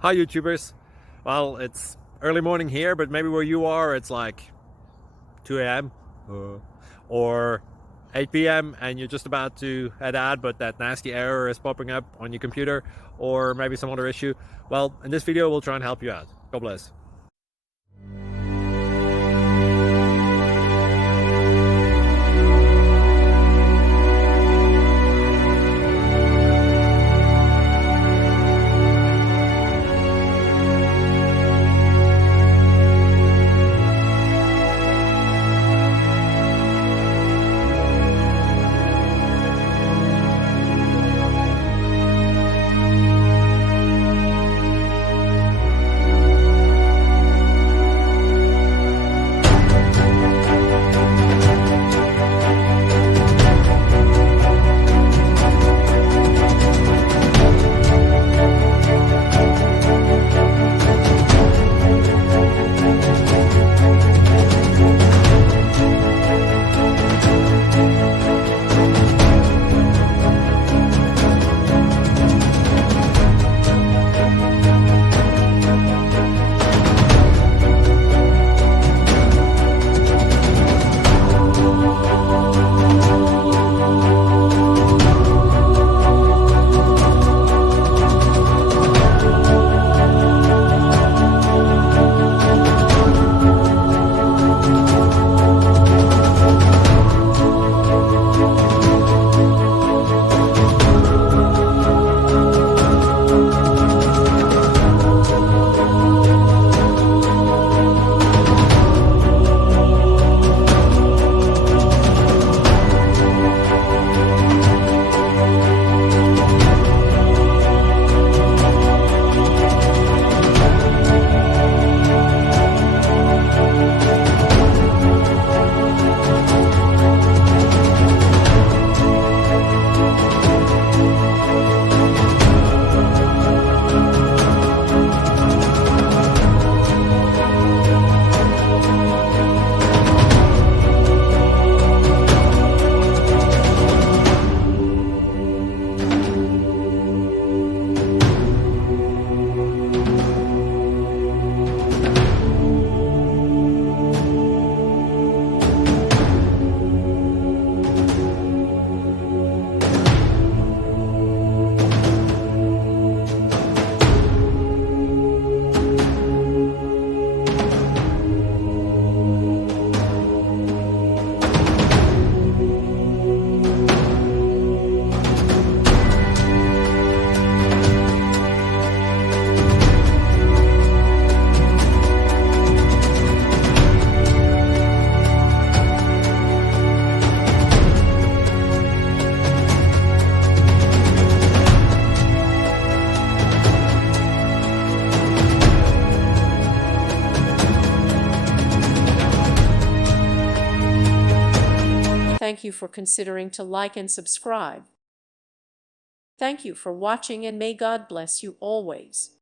Hi YouTubers. Well, it's early morning here, but maybe where you are it's like 2 a.m. or 8 p.m. and you're just about to head out, but that nasty error is popping up on your computer, or maybe some other issue. Well, in this video we'll try and help you out. God bless. Thank you for considering to like and subscribe. Thank you for watching, and may God bless you always.